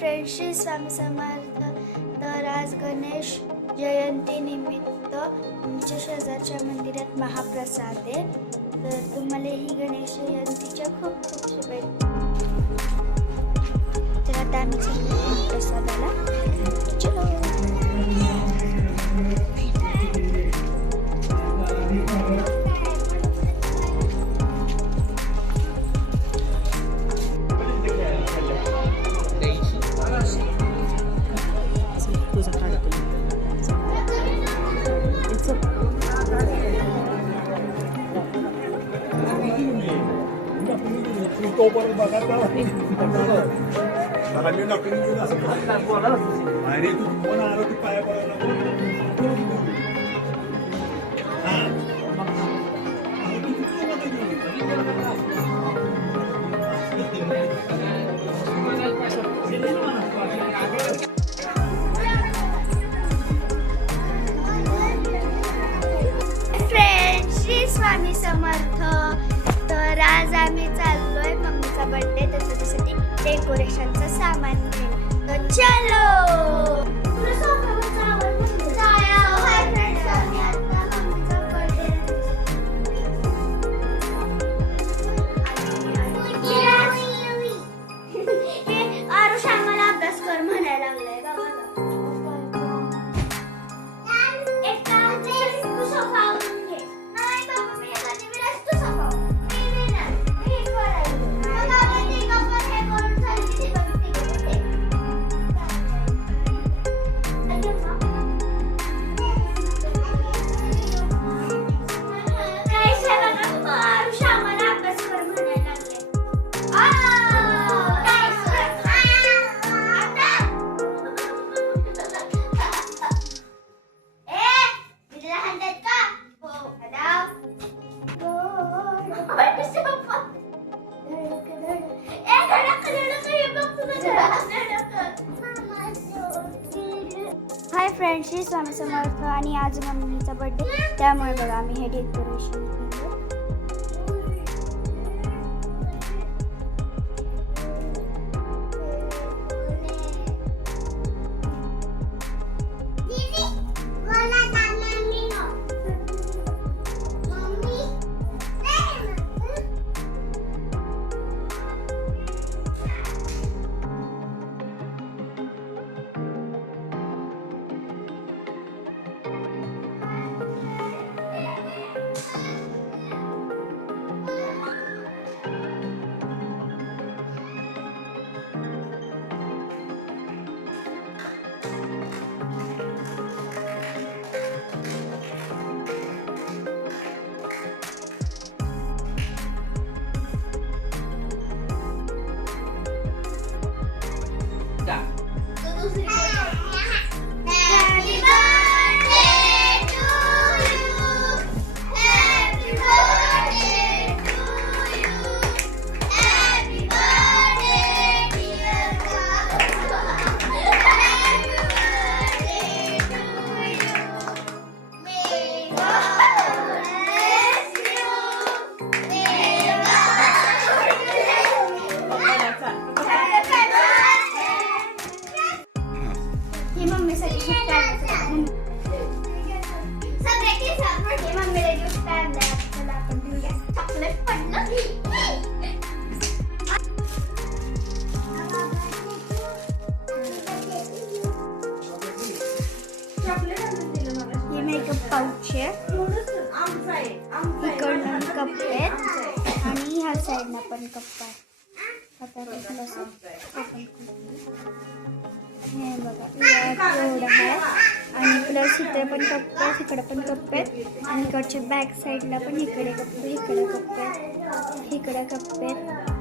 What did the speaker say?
Friends, Shri Swami Samarth. तर आज गणेश जयंती निमित्त आमच्या शेजारच्या मंदिरात महाप्रसाद आहे. तर तुम्हाला ही गणेश जयंतीच्या खूप खूप शुभेच्छा. तर आता आम्ही चाललो प्रसादाला. चलो. श्री स्वामी समर्थ. तर आज आम्ही चाललोय मम्मीचा बर्थडे, तर त्याच्यासाठी डेकोरेशनचं सामान घेऊन. तर चलो. आरुष आम्हाला अभ्यास कर म्हणायला लागलाय. Hi friends, Shri Swami Samarth. आणि आज मम्मीचा बर्थडे, त्यामुळे बघा आम्ही हे डेकोरेशन केलं. मेकअप पाऊच आहे, इकडनं कप आहेत आणि ह्या साईडनं पण कप आहे. आता हे बघा एवढं आहे. आणि प्लस इथे पण कप आहेत, इकडे पण कप आहेत. आणि इकडच्या बॅक साईडला पण इकडे कप आहेत, इकडे कप आहेत, इकडे कप आहेत.